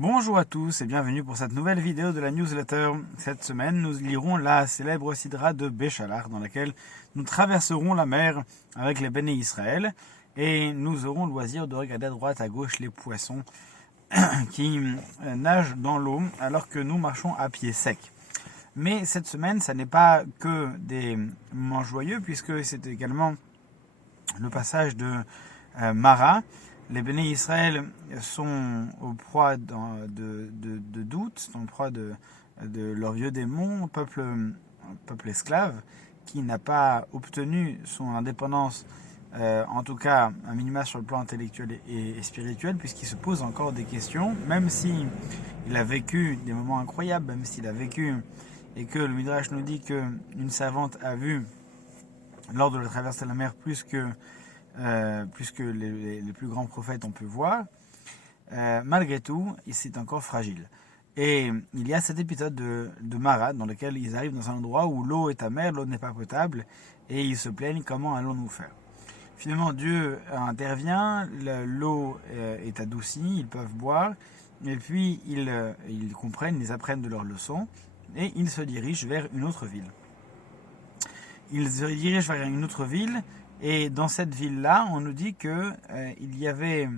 Bonjour à tous et bienvenue pour cette nouvelle vidéo de la newsletter. Cette semaine, nous lirons la célèbre Sidra de Béchalar dans laquelle nous traverserons la mer avec les Béné Israël et nous aurons le loisir de regarder à droite à gauche les poissons qui nagent dans l'eau alors que nous marchons à pied sec. Mais cette semaine, ça n'est pas que des moments joyeux puisque c'est également le passage de Mara. Les Béné Israël sont au proie de doutes, en proie de leur vieux démon, peuple esclave, qui n'a pas obtenu son indépendance, en tout cas un minima sur le plan intellectuel et spirituel, puisqu'il se pose encore des questions, même si il a vécu des moments incroyables, même s'il a vécu, et que le Midrash nous dit qu'une servante a vu, lors de la traversée de la mer, plus que les plus grands prophètes ont pu voir, malgré tout, c'est encore fragile. Et il y a cet épisode de Mara, dans lequel ils arrivent dans un endroit où l'eau est amère, l'eau n'est pas potable, et ils se plaignent comment allons-nous faire. Finalement, Dieu intervient, l'eau est adoucie, ils peuvent boire, et puis ils comprennent, ils apprennent de leurs leçons, et ils se dirigent vers une autre ville. Ils se dirigent vers une autre ville, et dans cette ville-là, on nous dit que il y avait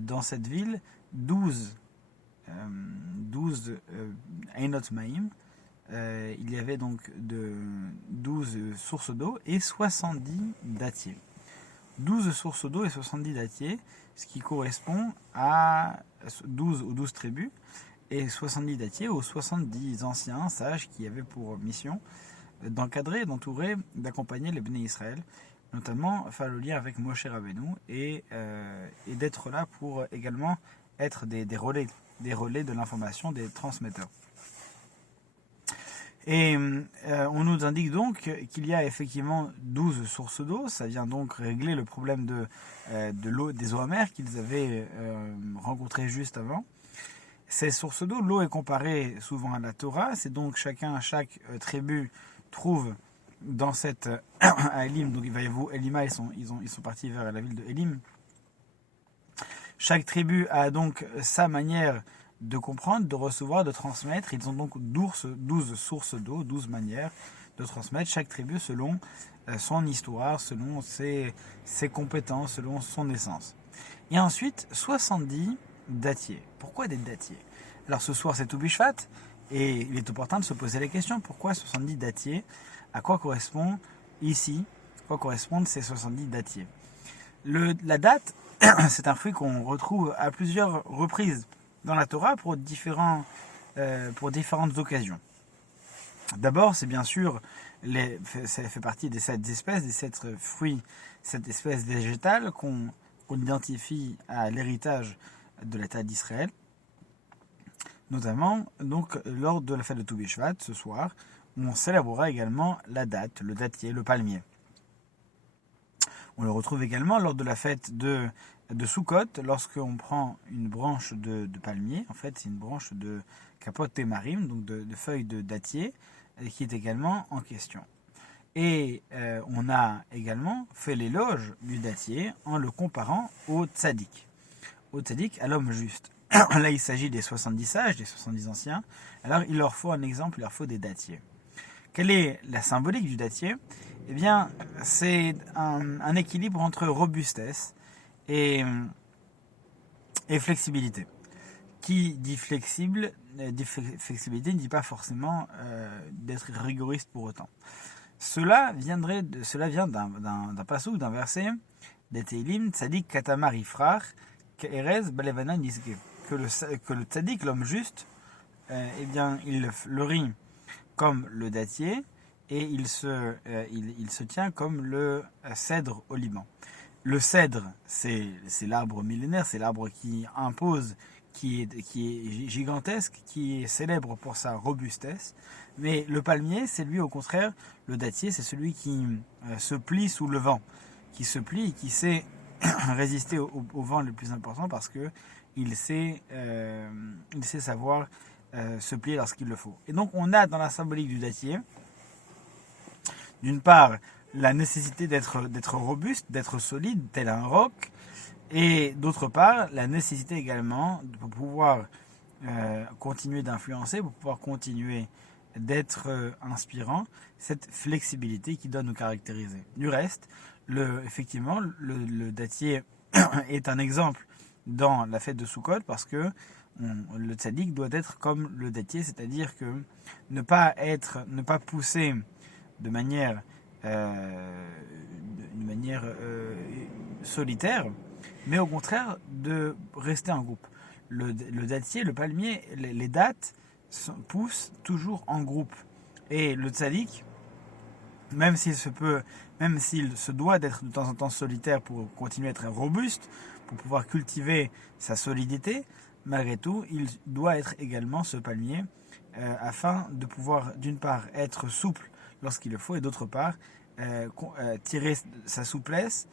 dans cette ville 12 Einot Maïm. Il y avait donc 12 sources d'eau et 70 dattiers. 12 sources d'eau et 70 dattiers, ce qui correspond à 12 aux 12 tribus et 70 dattiers aux 70 anciens sages qui avaient pour mission d'encadrer, d'entourer, d'accompagner les Béné Israël, notamment faire le lien avec Moshe Rabbeinu et d'être là pour également être des relais de l'information, des transmetteurs. Et on nous indique donc qu'il y a effectivement 12 sources d'eau, ça vient donc régler le problème de l'eau, des eaux amères qu'ils avaient rencontré juste avant. Ces sources d'eau, l'eau est comparée souvent à la Torah, c'est donc chaque tribu trouve dans cette à Elim, donc voyez-vous, Elima, ils sont partis vers la ville de Elim. Chaque tribu a donc sa manière de comprendre, de recevoir, de transmettre. Ils ont donc 12 sources d'eau, 12 manières de transmettre, chaque tribu selon son histoire, selon ses compétences, selon son essence. Et ensuite, 70 dattiers. Pourquoi des dattiers? Alors ce soir, c'est Toubou Shvat, et il est opportun de se poser la question, pourquoi 70 dattiers? À quoi correspond ici, à quoi correspondent ces 70 dattiers? La date, c'est un fruit qu'on retrouve à plusieurs reprises dans la Torah pour différentes occasions. D'abord, c'est bien sûr, ça fait partie des 7 espèces, des 7 fruits, cette espèce végétale qu'on identifie à l'héritage de l'État d'Israël, notamment donc lors de la fête de Toubou Shvat ce soir, où on célébrera également la date, le dattier, le palmier. On le retrouve également lors de la fête de Sukkot, lorsqu'on prend une branche de palmier, en fait c'est une branche de capote témarim, donc de feuilles de dattier, qui est également en question. Et on a également fait l'éloge du dattier en le comparant au tzaddik, à l'homme juste. Là il s'agit des 70 sages, des 70 anciens, alors il leur faut un exemple, il leur faut des dattiers. Quelle est la symbolique du dattier? Eh bien, c'est un équilibre entre robustesse et flexibilité. Qui dit flexibilité ne dit pas forcément d'être rigoriste pour autant. Cela vient d'un passouk, d'un verset des Teilim, Tzadik Katamar Ifrach, Ke'erez Balevana Nizge. Que le tzaddik, l'homme juste, eh bien, il fleurit comme le dattier, et il se tient comme le cèdre au Liban. Le cèdre, c'est l'arbre millénaire, c'est l'arbre qui impose, qui est gigantesque, qui est célèbre pour sa robustesse. Mais le palmier, c'est lui au contraire, le dattier, c'est celui qui se plie sous le vent, qui se plie et qui sait résister au vent le plus important parce que il sait savoir se plier lorsqu'il le faut. Et donc on a dans la symbolique du dattier, d'une part, la nécessité d'être robuste, d'être solide, tel un roc, Et d'autre part, la nécessité également de pouvoir continuer d'influencer, pour pouvoir continuer d'être inspirant, cette flexibilité qui doit nous caractériser. Du reste, effectivement, le dattier est un exemple dans la fête de Sukkot parce que le tzaddik doit être comme le dattier, c'est-à-dire que ne pas pousser de manière, solitaire, mais au contraire de rester en groupe. Le dattier, le palmier, les dattes poussent toujours en groupe. Et le tzaddik, même s'il se doit d'être de temps en temps solitaire pour continuer à être robuste, pour pouvoir cultiver sa solidité, malgré tout, il doit être également ce palmier afin de pouvoir, d'une part, être souple lorsqu'il le faut, et d'autre part, tirer sa souplesse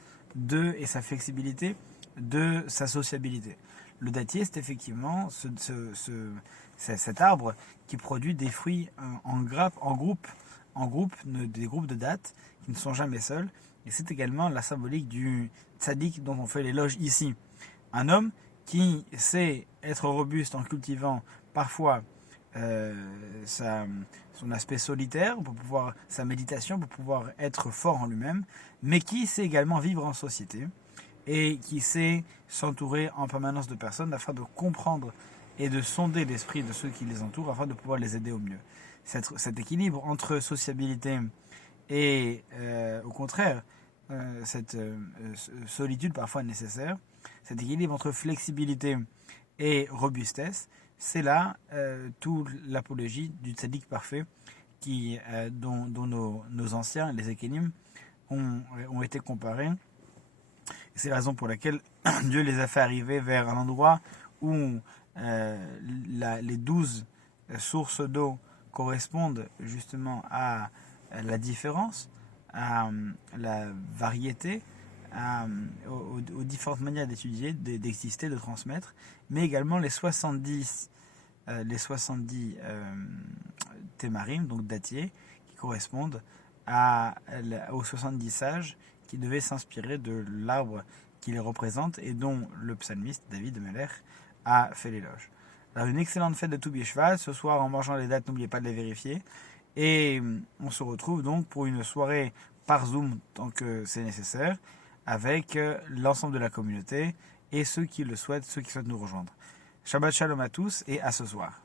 et sa flexibilité de sa sociabilité. Le dattier, c'est effectivement cet arbre qui produit des fruits en groupe, des groupes de dattes qui ne sont jamais seuls. Et c'est également la symbolique du tzaddik dont on fait l'éloge ici. Un homme qui sait être robuste en cultivant parfois son aspect solitaire, sa méditation, pour pouvoir être fort en lui-même, mais qui sait également vivre en société et qui sait s'entourer en permanence de personnes afin de comprendre et de sonder l'esprit de ceux qui les entourent afin de pouvoir les aider au mieux. Cet équilibre entre sociabilité et au contraire cette solitude parfois nécessaire, cet équilibre entre flexibilité et robustesse, c'est là toute l'apologie du tzaddik parfait dont nos anciens, les Ekenim, ont été comparés. C'est la raison pour laquelle Dieu les a fait arriver vers un endroit où les 12 sources d'eau correspondent justement à la différence, à la variété, aux différentes manières d'étudier, d'exister, de transmettre, mais également les 70 témarim, donc dattiers, qui correspondent aux 70 sages qui devaient s'inspirer de l'arbre qui les représente et dont le psalmiste David Melech a fait l'éloge. Alors une excellente fête de Tou B'Shvat. Ce soir, en mangeant les dates, n'oubliez pas de les vérifier. Et on se retrouve donc pour une soirée par Zoom tant que c'est nécessaire, avec l'ensemble de la communauté et ceux qui le souhaitent, ceux qui souhaitent nous rejoindre. Shabbat Shalom à tous et à ce soir.